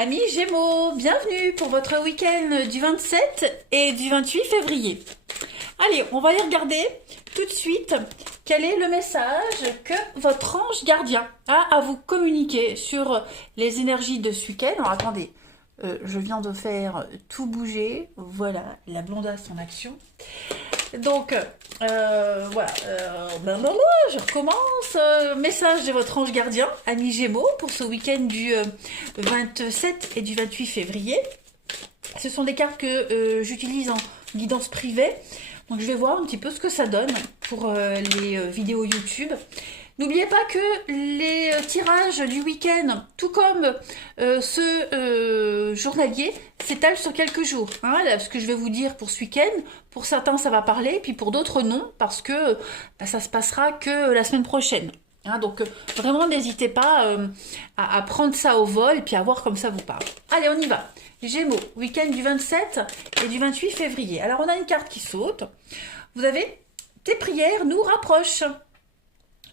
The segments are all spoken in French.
Amis Gémeaux, bienvenue pour votre week-end du 27 et du 28 février. Allez, on va aller regarder tout de suite quel est le message que votre ange gardien a à vous communiquer sur les énergies de ce week-end. Alors attendez, je viens de faire tout bouger. Voilà, la blondasse en action. Donc, voilà, je recommence. Message de votre ange gardien, ami Gémeaux, pour ce week-end du 27 et du 28 février. Ce sont des cartes que j'utilise en guidance privée. Donc, je vais voir un petit peu ce que ça donne pour les vidéos YouTube. N'oubliez pas que les tirages du week-end, tout comme ce journalier, s'étalent sur quelques jours. Hein, là, ce que je vais vous dire pour ce week-end, pour certains ça va parler, puis pour d'autres non, parce que ça se passera que la semaine prochaine. Hein, donc vraiment n'hésitez pas à prendre ça au vol, et puis à voir comme ça vous parle. Allez, on y va. Gémeaux, week-end du 27 et du 28 février. Alors on a une carte qui saute. Vous avez « Tes prières nous rapprochent ».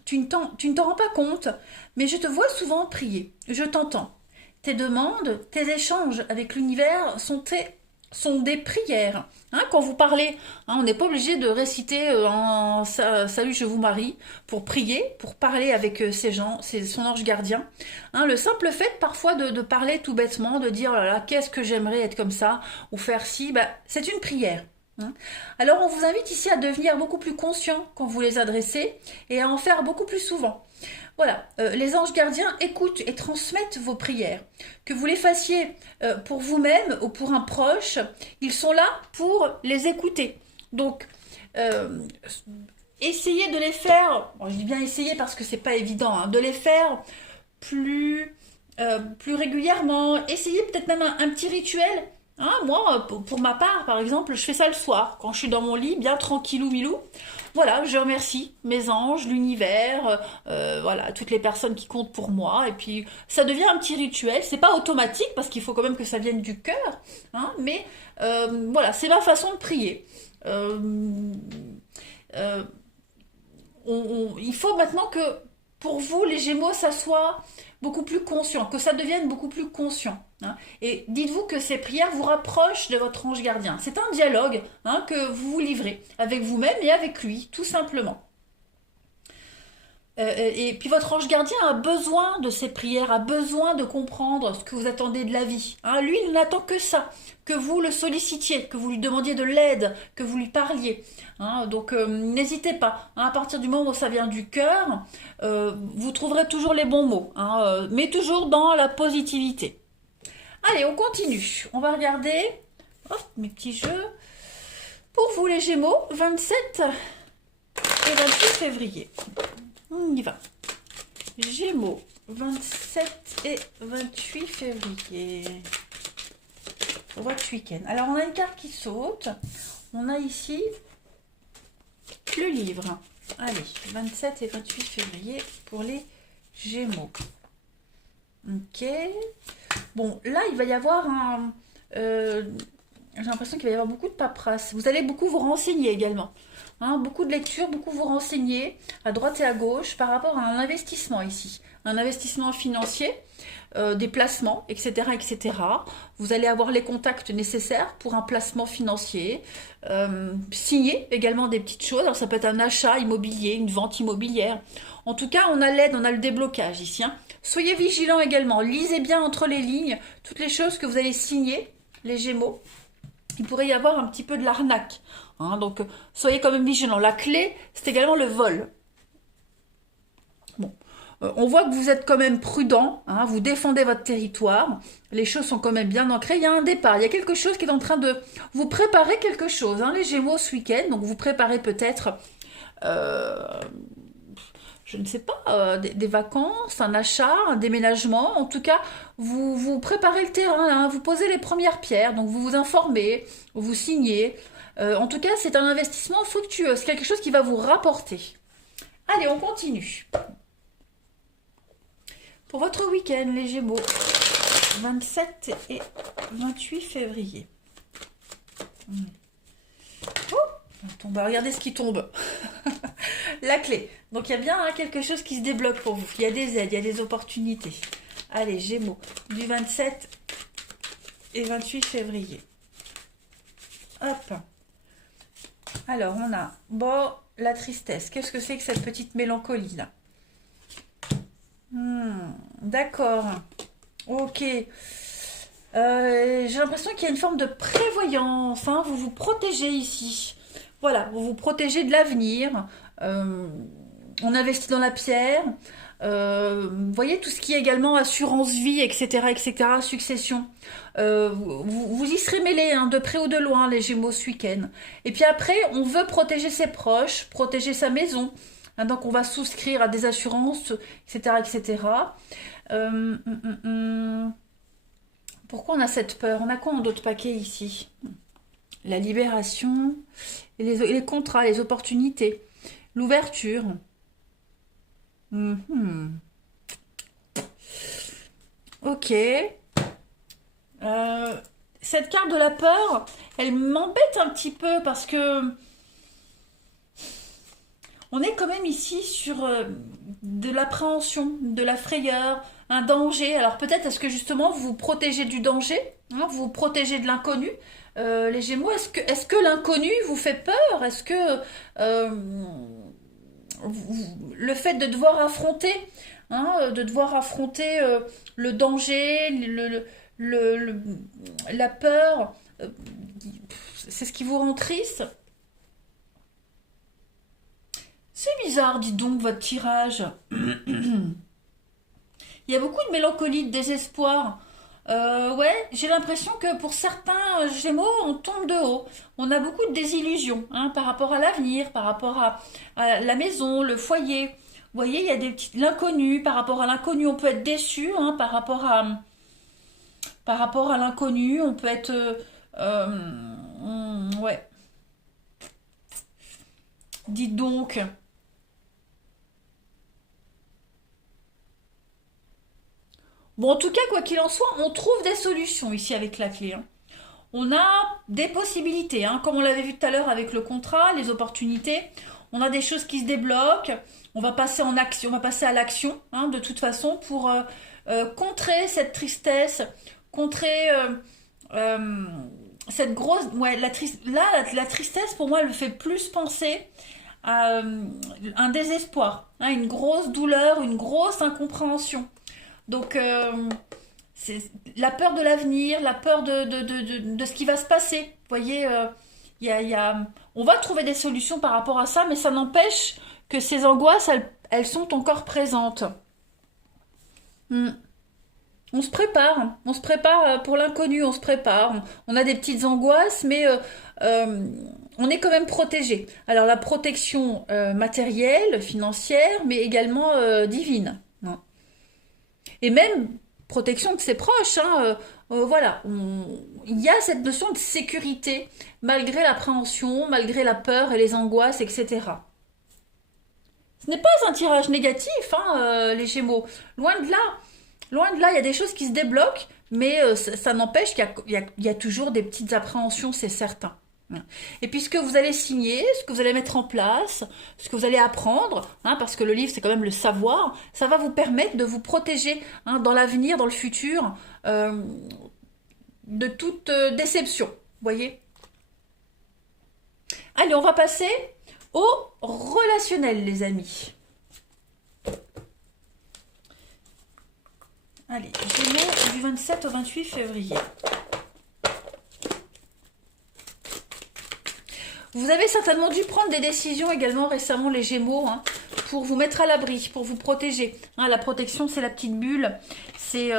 Tu ne t'en rends pas compte, mais je te vois souvent prier. Je t'entends. Tes demandes, tes échanges avec l'univers sont des prières. Hein, quand vous parlez, hein, on n'est pas obligé de réciter Salut, je vous marie pour prier, pour parler avec ces gens, c'est son ange gardien. Hein, le simple fait parfois de parler tout bêtement, de dire oh là là, qu'est-ce que j'aimerais être comme ça, ou faire ci, c'est une prière. Alors on vous invite ici à devenir beaucoup plus conscient quand vous les adressez et à en faire beaucoup plus souvent. Voilà, les anges gardiens écoutent et transmettent vos prières. Que vous les fassiez pour vous-même ou pour un proche, ils sont là pour les écouter. Donc, essayez de les faire, bon, je dis bien essayer parce que c'est pas évident, hein, de les faire plus régulièrement. Essayez peut-être même un petit rituel. Hein, moi, pour ma part, par exemple, je fais ça le soir, quand je suis dans mon lit, bien tranquillou milou. Voilà, je remercie mes anges, l'univers, voilà, toutes les personnes qui comptent pour moi. Et puis, ça devient un petit rituel. C'est pas automatique parce qu'il faut quand même que ça vienne du cœur, hein, mais voilà, c'est ma façon de prier. Il faut maintenant que pour vous, les Gémeaux, ça soit beaucoup plus conscient, que ça devienne beaucoup plus conscient. Hein. Et dites-vous que ces prières vous rapprochent de votre ange gardien. C'est un dialogue, hein, que vous vous livrez avec vous-même et avec lui, tout simplement. Et puis votre ange gardien a besoin de ces prières, a besoin de comprendre ce que vous attendez de la vie. Hein, lui, il n'attend que ça, que vous le sollicitiez, que vous lui demandiez de l'aide, que vous lui parliez. Hein, donc n'hésitez pas, hein, à partir du moment où ça vient du cœur, vous trouverez toujours les bons mots, hein, mais toujours dans la positivité. Allez, on continue. On va regarder mes petits jeux. Pour vous les Gémeaux, 27 et 28 février. On y va. Gémeaux, 27 et 28 février. Pour votre week-end. Alors, on a une carte qui saute. On a ici le livre. Allez, 27 et 28 février pour les Gémeaux. Ok. Bon, là, il va y avoir j'ai l'impression qu'il va y avoir beaucoup de paperasse. Vous allez beaucoup vous renseigner également. Hein, beaucoup de lectures, beaucoup vous renseigner à droite et à gauche par rapport à un investissement ici. Un investissement financier, des placements, etc., etc. Vous allez avoir les contacts nécessaires pour un placement financier. Signer également des petites choses. Alors ça peut être un achat immobilier, une vente immobilière. En tout cas, on a l'aide, on a le déblocage ici. Hein. Soyez vigilants également. Lisez bien entre les lignes toutes les choses que vous allez signer, les Gémeaux. Il pourrait y avoir un petit peu de l'arnaque. Hein, donc, soyez quand même vigilants. La clé, c'est également le vol. Bon, on voit que vous êtes quand même prudent. Hein, vous défendez votre territoire. Les choses sont quand même bien ancrées. Il y a un départ. Il y a quelque chose qui est en train de vous préparer quelque chose. Hein, les Gémeaux ce week-end. Donc, vous préparez peut-être... je ne sais pas, des vacances, un achat, un déménagement. En tout cas, vous préparez le terrain, hein, vous posez les premières pierres, donc vous vous informez, vous signez. En tout cas, c'est un investissement fructueux, c'est quelque chose qui va vous rapporter. Allez, on continue. Pour votre week-end, les Gémeaux, 27 et 28 février. On va regarder ce qui tombe. La clé. Donc il y a bien quelque chose qui se débloque pour vous. Il y a des aides, il y a des opportunités. Allez, Gémeaux, du 27 et 28 février. Hop. Alors, on a, bon, la tristesse. Qu'est-ce que c'est que cette petite mélancolie, là? D'accord. Ok. J'ai l'impression qu'il y a une forme de prévoyance, hein. Vous vous protégez ici. Voilà, vous vous protégez de l'avenir. On investit dans la pierre. Vous voyez, tout ce qui est également assurance vie, etc., etc., succession. Vous y serez mêlés, hein, de près ou de loin, les Gémeaux, ce week-end. Et puis après, on veut protéger ses proches, protéger sa maison. Hein, donc on va souscrire à des assurances, etc., etc. Pourquoi on a cette peur? On a quoi en d'autres paquets ici? La libération, et les contrats, les opportunités, l'ouverture. Ok. Cette carte de la peur, elle m'embête un petit peu parce que on est quand même ici sur de l'appréhension, de la frayeur, un danger. Alors peut-être est-ce que justement vous vous protégez du danger, hein, vous vous protégez de l'inconnu. Les Gémeaux, est-ce que l'inconnu vous fait peur? Est-ce que le fait de devoir affronter, hein, le danger, la peur, c'est ce qui vous rend triste? C'est bizarre, dites donc, votre tirage. Il y a beaucoup de mélancolie, de désespoir. Ouais, j'ai l'impression que pour certains Gémeaux, on tombe de haut. On a beaucoup de désillusions, hein, par rapport à l'avenir, par rapport à la maison, le foyer. Vous voyez, il y a des petites l'inconnu. Par rapport à l'inconnu, on peut être déçu, hein, par rapport à l'inconnu, on peut être ouais. Dites donc. Bon, en tout cas, quoi qu'il en soit, on trouve des solutions ici avec la clé, hein. On a des possibilités, hein, comme on l'avait vu tout à l'heure avec le contrat, les opportunités. On a des choses qui se débloquent. On va passer en action, on va passer à l'action, hein, de toute façon, pour contrer cette tristesse, contrer cette grosse. Ouais, la tristesse, pour moi, elle me fait plus penser à un désespoir, hein, une grosse douleur, une grosse incompréhension. Donc, c'est la peur de l'avenir, la peur de ce qui va se passer. Vous voyez, on va trouver des solutions par rapport à ça, mais ça n'empêche que ces angoisses, elles sont encore présentes. Hmm. On se prépare pour l'inconnu, on se prépare. On a des petites angoisses, mais on est quand même protégé. Alors la protection matérielle, financière, mais également divine, hein. Et même protection de ses proches, hein, voilà, il y a cette notion de sécurité malgré l'appréhension, malgré la peur et les angoisses, etc. Ce n'est pas un tirage négatif, hein, les Gémeaux. Loin de là. Loin de là, il y a des choses qui se débloquent, mais ça n'empêche qu'il y a toujours des petites appréhensions, c'est certain. Et puis ce que vous allez signer, ce que vous allez mettre en place, ce que vous allez apprendre, hein, parce que le livre c'est quand même le savoir, ça va vous permettre de vous protéger, hein, dans l'avenir, dans le futur, de toute déception. Vous voyez? Allez, on va passer au relationnel, les amis. Allez, Gémeaux du 27 au 28 février. Vous avez certainement dû prendre des décisions également récemment, les Gémeaux, hein, pour vous mettre à l'abri, pour vous protéger. Hein, la protection, c'est la petite bulle, c'est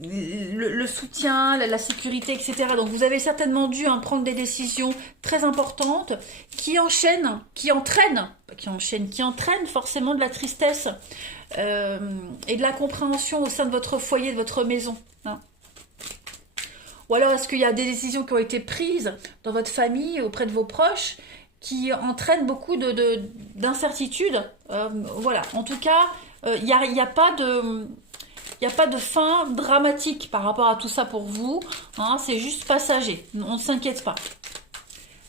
le soutien, la sécurité, etc. Donc vous avez certainement dû, hein, prendre des décisions très importantes qui entraînent forcément de la tristesse et de l'incompréhension au sein de votre foyer, de votre maison, hein. Ou alors est-ce qu'il y a des décisions qui ont été prises dans votre famille, auprès de vos proches, qui entraînent beaucoup d'incertitudes, voilà, en tout cas, il n'y a pas de... Il n'y a pas de fin dramatique par rapport à tout ça pour vous, hein, c'est juste passager, on ne s'inquiète pas.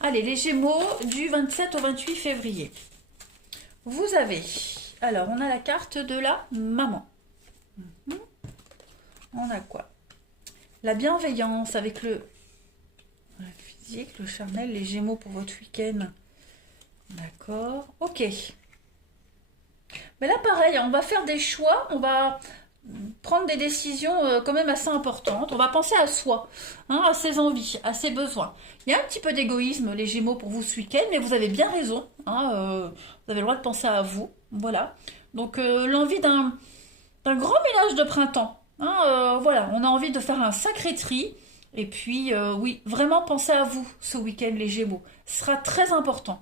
Allez, les Gémeaux du 27 au 28 février. Vous avez, alors on a la carte de la maman. On a quoi? la bienveillance avec le physique, le charnel, les Gémeaux pour votre week-end. D'accord, ok. Mais là, pareil, on va faire des choix, on va prendre des décisions quand même assez importantes. On va penser à soi, hein, à ses envies, à ses besoins. Il y a un petit peu d'égoïsme, les Gémeaux, pour vous ce week-end, mais vous avez bien raison. Hein, vous avez le droit de penser à vous. Voilà. Donc, l'envie d'un grand ménage de printemps. Hein, voilà, on a envie de faire un sacré tri. Et puis, oui, vraiment pensez à vous ce week-end, les Gémeaux. Ce sera très important.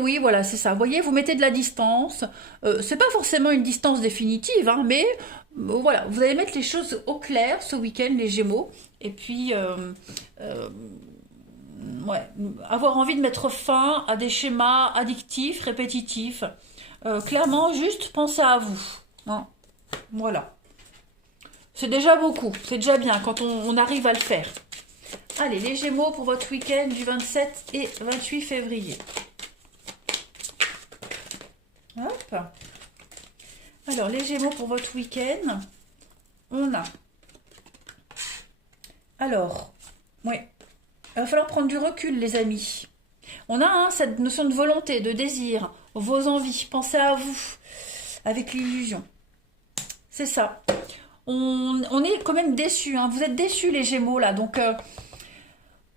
Oui, voilà, c'est ça. Vous voyez, vous mettez de la distance. C'est pas forcément une distance définitive, hein, mais voilà, vous allez mettre les choses au clair ce week-end, les Gémeaux. Et puis, ouais, avoir envie de mettre fin à des schémas addictifs, répétitifs. Clairement, juste pensez à vous. Hein. Voilà. C'est déjà beaucoup, c'est déjà bien quand on arrive à le faire. Allez, les Gémeaux pour votre week-end du 27 et 28 février. Hop. Alors, les Gémeaux pour votre week-end, on a... Alors, oui, il va falloir prendre du recul, les amis. On a hein, cette notion de volonté, de désir, vos envies, pensez à vous, avec l'illusion. C'est ça. On est quand même déçus, hein. Vous êtes déçus, les Gémeaux, là, donc...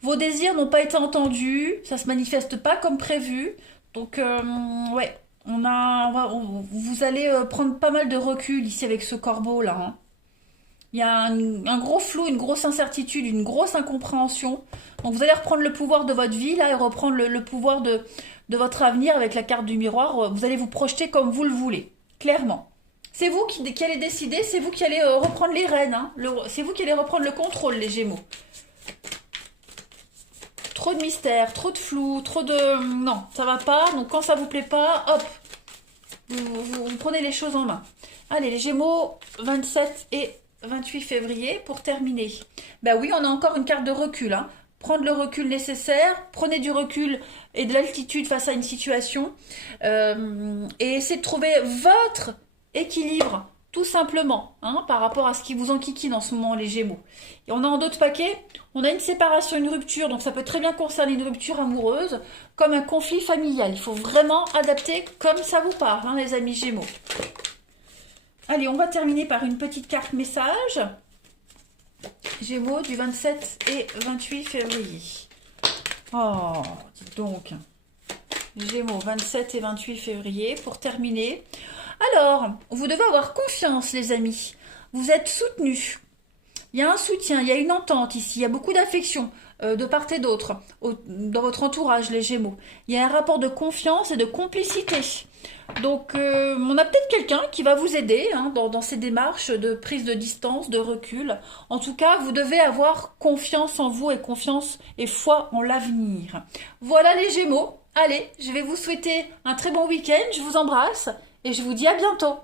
vos désirs n'ont pas été entendus, ça se manifeste pas comme prévu. Donc, ouais, vous allez prendre pas mal de recul ici avec ce corbeau là. Hein. Il y a un gros flou, une grosse incertitude, une grosse incompréhension. Donc, vous allez reprendre le pouvoir de votre vie là et reprendre le pouvoir de votre avenir avec la carte du miroir. Vous allez vous projeter comme vous le voulez, clairement. C'est vous qui allez décider, c'est vous qui allez reprendre les rênes. Hein. C'est vous qui allez reprendre le contrôle, les Gémeaux. Trop de mystère, trop de flou, trop de... Non, ça va pas. Donc quand ça vous plaît pas, hop, vous prenez les choses en main. Allez, les Gémeaux, 27 et 28 février pour terminer. Ben oui, on a encore une carte de recul. Hein. Prendre le recul nécessaire, prenez du recul et de l'altitude face à une situation et essayez de trouver votre équilibre. Tout simplement, hein, par rapport à ce qui vous enquiquine en ce moment, les Gémeaux. Et on a en d'autres paquets, on a une séparation, une rupture, donc ça peut très bien concerner une rupture amoureuse, comme un conflit familial. Il faut vraiment adapter comme ça vous parle, hein, les amis Gémeaux. Allez, on va terminer par une petite carte message. Gémeaux du 27 et 28 février. Oh, dites donc. Gémeaux, 27 et 28 février, pour terminer... Alors, vous devez avoir confiance, les amis. Vous êtes soutenus. Il y a un soutien, il y a une entente ici. Il y a beaucoup d'affection de part et d'autre dans votre entourage, les Gémeaux. Il y a un rapport de confiance et de complicité. Donc, on a peut-être quelqu'un qui va vous aider hein, dans ces démarches de prise de distance, de recul. En tout cas, vous devez avoir confiance en vous et confiance et foi en l'avenir. Voilà, les Gémeaux. Allez, je vais vous souhaiter un très bon week-end. Je vous embrasse. Et je vous dis à bientôt.